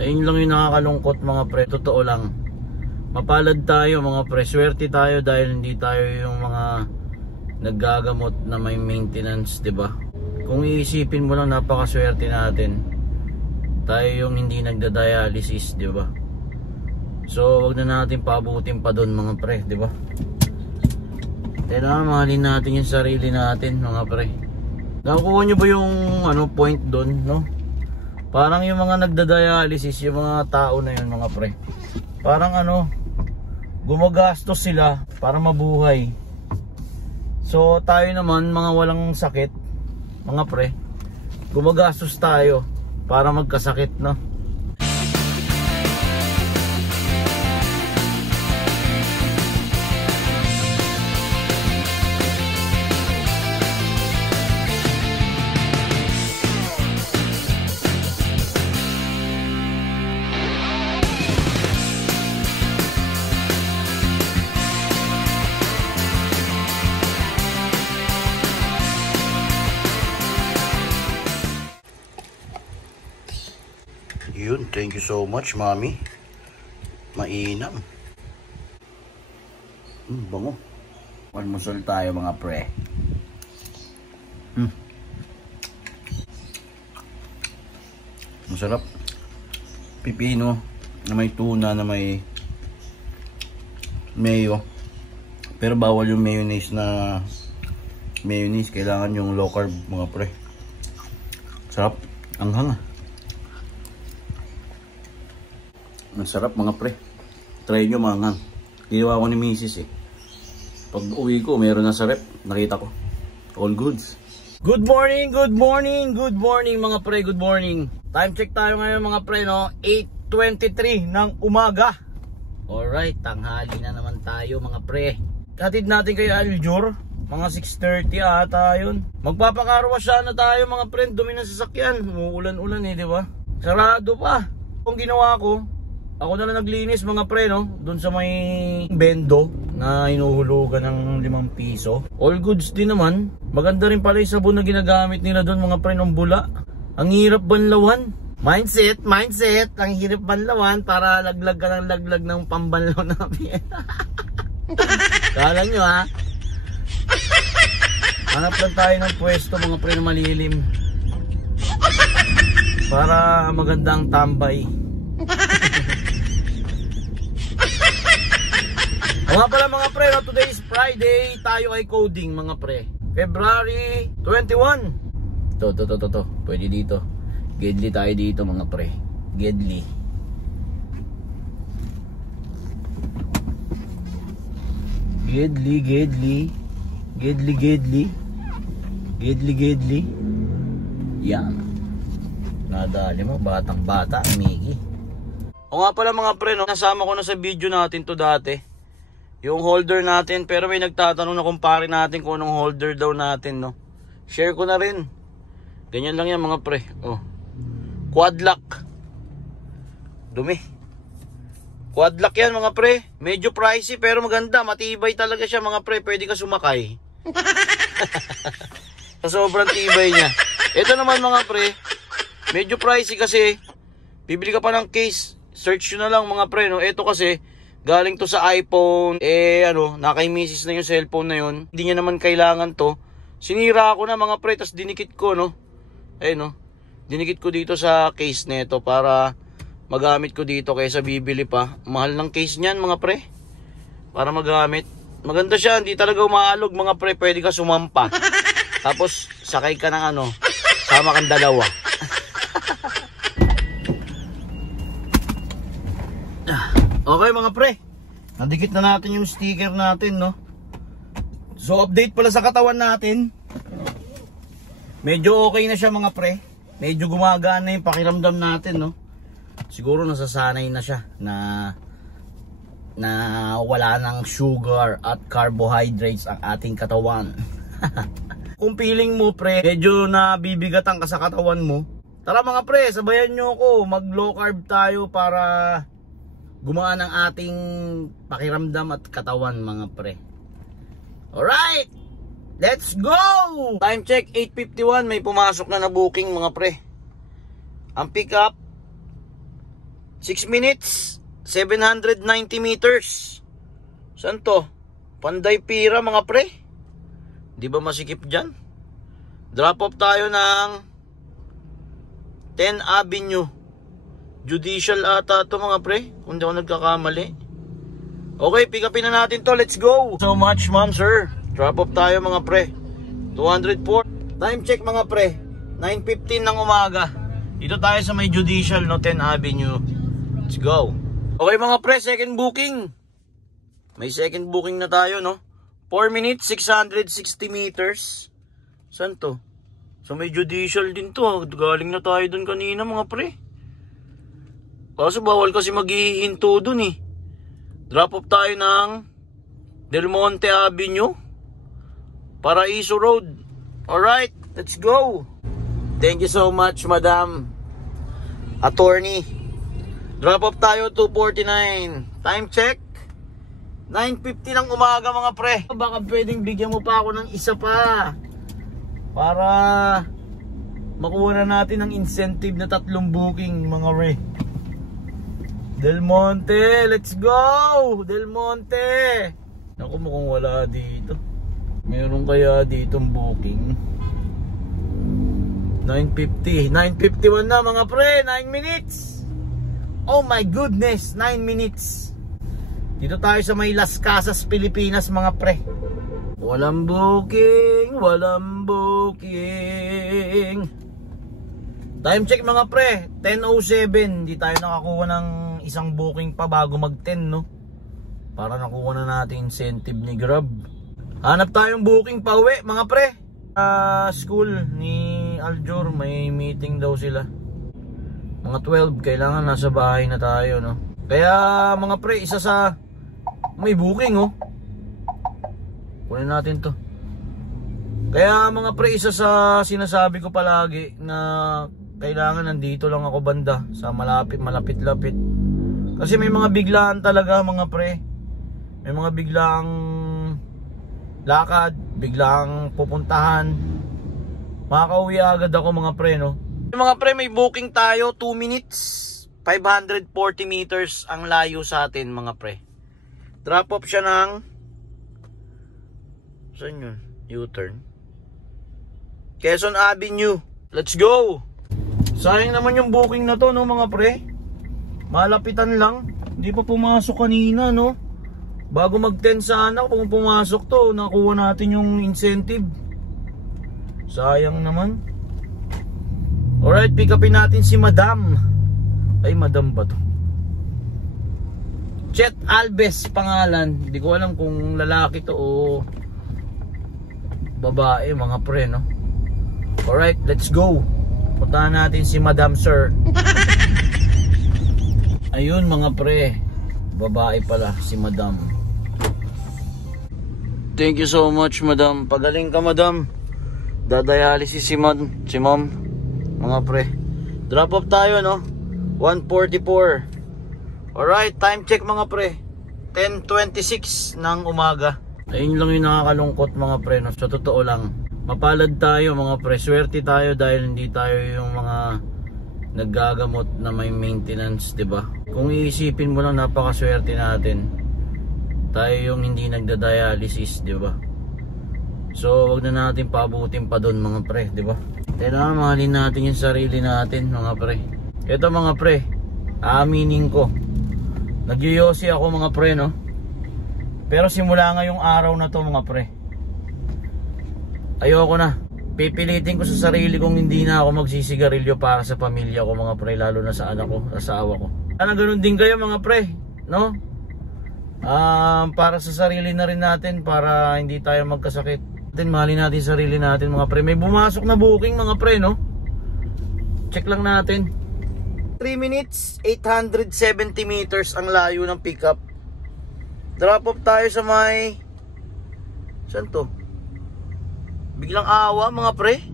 Ayun lang yung nakakalungkot mga pre, totoo lang. Mapalad tayo mga pre, swerte tayo dahil hindi tayo yung mga naggagamot na may maintenance, 'di ba? Kung iisipin mo lang, napakaswerte natin. Tayo yung hindi nagda-dialysis, 'di ba? So, wag na natin paabutin pa doon mga pre, 'di ba? Kailangan mahalin natin yung sarili natin mga pre. Nakukuha nyo ba yung point doon, no? Parang yung mga nagda-dialysis, yung mga tao na yun mga pre, parang gumagastos sila para mabuhay. So tayo naman, mga walang sakit mga pre, gumagastos tayo para magkasakit, no? Yun, thank you so much, mami. Mainam. Bango. Almusal tayo mga pre. Masarap. Pipino na may tuna na may mayo. Pero bawal yung mayonnaise na mayonnaise. Kailangan yung low carb mga pre. Sarap. Anghang ah. Ang sarap mga pre. Try nyo manghang. Ginawa ko ni Mrs. Pag uwi ko, meron na sa rep. Nakita ko. All goods. Good morning, good morning, good morning mga pre, good morning. Time check tayo ngayon mga pre, no? 8:23 ng umaga. Alright, tanghali na naman tayo mga pre. Katid natin kay Aljur. Mga 6:30 ata yun. Magpapakarwasya na tayo mga pre. Dumi ng sasakyan. Umuulan-ulan di ba? Sarado pa. Kung ginawa ko, ako na lang naglinis mga pre, no? Doon sa may bendo na hinuhulugan ng 5 piso. All goods din naman. Maganda rin pala yung sabon na ginagamit nila doon mga pre ng bula. Ang hirap banlawan. Mindset. Ang hirap banlawan para laglag ka ng laglag ng pambanlaw namin. Kala nyo ha? Hanap lang tayo ng pwesto mga pre na malilim. Para magandang tambay. Mga pala mga pre, no? Today is Friday. Tayo ay coding mga pre. February 21. To. Pwede dito. Gedli tayo dito mga pre. Gedli. Yan. Nadali mo, batang bata, Miggy. O nga pala mga pre, no? Nasama ko na sa video natin to dati. Yung holder natin, pero may nagtatanong na kumpare natin kung anong holder daw natin, no? Share ko na rin. Ganyan lang yan mga pre. Oh. Quad lock. Dumi. Quad lock yan mga pre. Medyo pricey pero maganda. Matibay talaga siya mga pre. Pwede ka sumakay. Sa sobrang tibay niya. Ito naman mga pre, medyo pricey kasi bibili ka pa ng case. Search nyo na lang mga pre, no? Ito kasi galing to sa iPhone, naka-misis na yung cellphone na yun. Hindi niya naman kailangan to. Sinira ko na mga pre, tas dinikit ko, no? Ayun, no? Dinikit ko dito sa case nito para magamit ko dito kaysa bibili pa. Mahal ng case niyan mga pre, para magamit. Maganda siya, hindi talaga umaalog mga pre. Pwede ka sumampa. Tapos sakay ka ng sama kang dalawa. Okay mga pre, nadikit na natin yung sticker natin, no? So update pala sa katawan natin. Medyo okay na siya mga pre. Medyo gumagana na yung pakiramdam natin, no? Siguro nasasanay na siya na wala ng sugar at carbohydrates ang ating katawan. Kung feeling mo pre, medyo nabibigatan ka sa katawan mo, tara mga pre, sabayan nyo ako. Mag low carb tayo para gumaan ang ating pakiramdam at katawan mga pre. Alright, let's go! Time check 8:51. May pumasok na booking mga pre. Ang pick up 6 minutes, 790 meters. Saan to? Panday Pira mga pre. Di ba masikip dyan? Drop off tayo ng 10 Avenue. Judicial ata to mga pre, kung di ako nagkakamali. Okay, pick upin na natin to. Let's go. So much ma'am sir. Drop off tayo mga pre. 204. Time check mga pre, 9:15 ng umaga. Dito tayo sa may Judicial, no, 10 Avenue. Let's go. Okay mga pre, second booking. May second booking na tayo, no. 4 minutes, 660 meters. Saan to? So may Judicial din to. Galing na tayo dun kanina mga pre. Kaso bawal kasi maghihinto dun eh. Drop off tayo ng Del Monte Avenue, Paraiso Road. Alright, let's go. Thank you so much, Madam Attorney. Drop off tayo 2:49. Time check 9:50 ng umaga mga pre. Baka pwedeng bigyan mo pa ako ng isa pa para makuha na natin ang incentive na 3 booking mga pre. Del Monte, let's go! Del Monte. Naku, mukhang wala dito. Meron kaya ditong booking? 9:50. 9:51 na mga pre. 9 minutes. Oh my goodness, 9 minutes. Dito tayo sa may Las Casas, Pilipinas mga pre. Walang booking, walang booking. Time check mga pre, 10:07. Di tayo nakakuha ng isang booking pa bago mag 10, no? Para nakuha na natin incentive ni Grab. Hanap tayong booking pa uwi mga pre. School ni Aljur, may meeting daw sila. Mga 12, kailangan nasa bahay na tayo, no? Kaya mga pre, isa sa may booking, oh. Kunin natin to. Kaya mga pre, isa sa sinasabi ko palagi na kailangan nandito lang ako banda sa malapit-lapit. Kasi may mga biglaan talaga mga pre. May mga biglaang lakad, biglaang pupuntahan. Makakauwi agad ako mga pre, no? Mga pre, may booking tayo, 2 minutes, 540 meters ang layo sa atin mga pre. Drop off siya ng, saan yun? U-turn Quezon Avenue. Let's go. Sayang naman yung booking na to, no mga pre. Malapitan lang. Hindi pa pumasok kanina, no. Bago mag 10 sana kung pumasok to, nakuha natin yung incentive. Sayang naman. Alright, pick upin natin si Madam. Ay, Madam ba to? Chet Alves pangalan. Hindi ko alam kung lalaki to o babae mga pre, no. Alright, let's go. Puntahan natin si Madam sir. Ayun mga pre, babae pala si Madam. Thank you so much Madam. Pagaling ka Madam. Dadialysis si ma'am. Mga pre, drop off tayo, no. 1:44. Alright, time check mga pre, 10:26 ng umaga. Ayun lang yung nakakalungkot mga pre, no. Sa totoo lang, mapalad tayo mga pre. Swerte tayo dahil hindi tayo yung mga naggagamot na may maintenance, 'di ba? Kung iisipin mo lang, napakaswerte natin. Tayo yung hindi nagda-dialysis, 'di ba? So, wag na natin paabutin pa doon mga pre, 'di ba? Kailangan mahalin natin yung sarili natin mga pre. Ito mga pre, aaminin ko, nagyoyosi ako mga pre, no? Pero simula ngayong araw na to mga pre, ayoko na. Pipilitin ko sa sarili kong hindi na ako magsisigarilyo para sa pamilya ko mga pre, lalo na sa anak ko, asawa ko. Sana ganun din kayo mga pre, no? Para sa sarili na rin natin, para hindi tayo magkasakit. Mahalin natin sarili natin mga pre. May bumasok na booking mga pre, no? Check lang natin. 3 minutes, 870 meters ang layo ng pickup. Drop off tayo sa may, saan to? Biglang awa mga pre.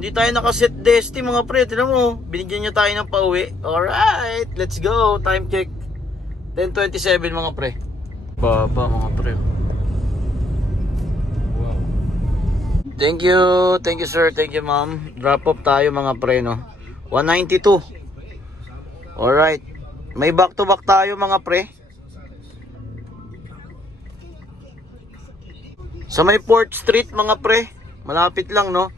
Hindi tayo nakaset desti mga pre. Tignan mo, binigyan niya tayo ng pauwi. Alright, let's go. Time check 10:27 mga pre. Baba mga pre. Wow. Thank you sir, thank you ma'am. Drop off tayo mga pre, no. 192. Alright, May back to back tayo mga pre. Sa may 4th Street mga pre. Malapit lang no.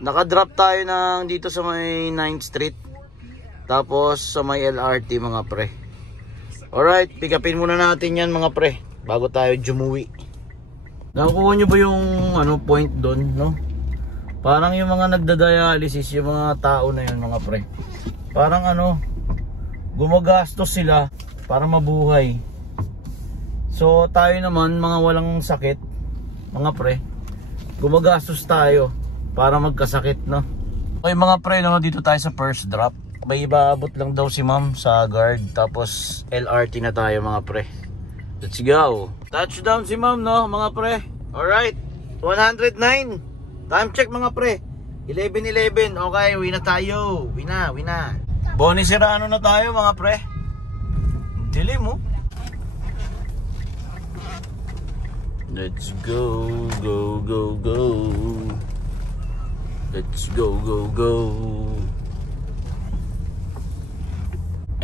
Nakadrop tayo ng dito sa may 9th Street. Tapos sa may LRT mga pre. Alright, pick upin muna natin yan mga pre bago tayo jumuwi. Nakukuha nyo ba yung point doon, no? Parang yung mga nagda-dialysis, yung mga tao na yun mga pre. Parang gumagastos sila para mabuhay. So tayo naman mga walang sakit, mga pre, gumagastos tayo para magkasakit, no? Okay mga pre, no, dito tayo sa first drop. May ibaabot lang daw si ma'am sa guard. Tapos LRT na tayo mga pre. Let's go. Touchdown si ma'am no mga pre. Alright, 109. Time check mga pre, 11:11. Okay, uwi na tayo. Uwi na. Boni Serrano na tayo mga pre. Dilim mo. Let's go. Let's go.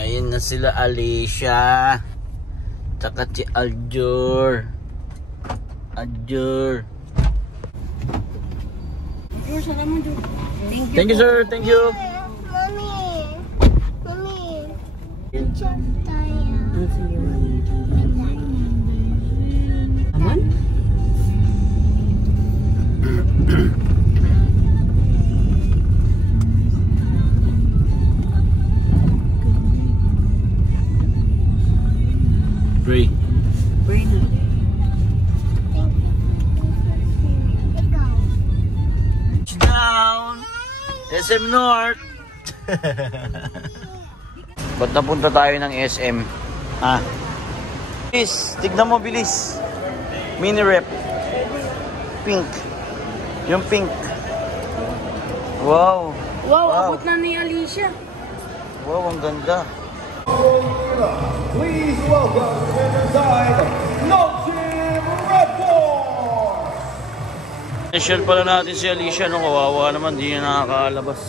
Ayun na sila Alicia. Tsaka si Aljur. Thank you sir, thank you. Mommy. Picture tayo. Aman? Free. Down SM North. Ba't napunta tayo ng SM? Bilis, tignan mo bilis. Mini rep. Pink. Yung pink. Wow. Wow, abot na ni Alicia. Wow, ang ganda. Please welcome to the inside, Nojim Redford! Special pala natin si Alicia, no? Kawawa naman, di niya nakakalabas.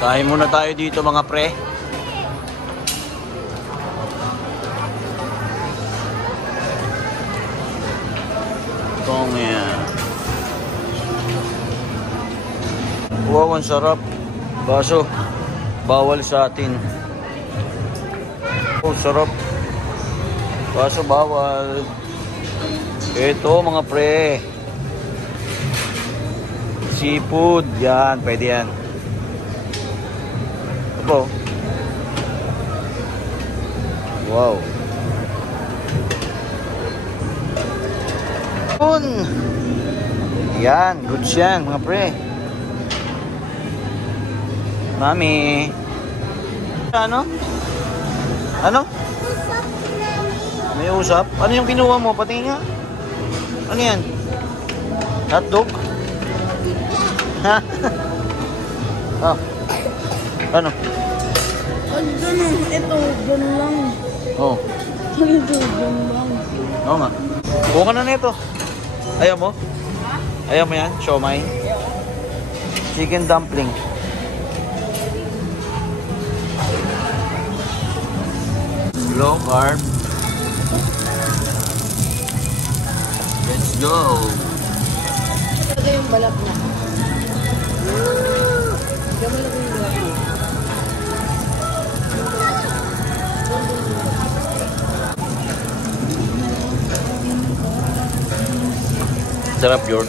Kain muna tayo dito mga pre. Itong yan. Wow, ang sarap. Baso, bawal sa atin. Oh, sarap. Baso, bawal. Ito mga pre. Seafood. Yan, pwede yan. Ito. Wow. Yan, goods yan mga pre. Mami. Ano? May usap? Ano yung kinuha mo? Patingin nga. Ano yan? Hotdog? Ha? Oh. Ano? Ito, gano'n lang. Oh. Ito, gano'n lang. Oo nga. Buka ka na nito. Ayaw mo? Ayaw mo yan? Siomay? Chicken dumpling. Low carb. Let's go. Ito yung balat niya. Gamalap yung balat niya. Sarap yun.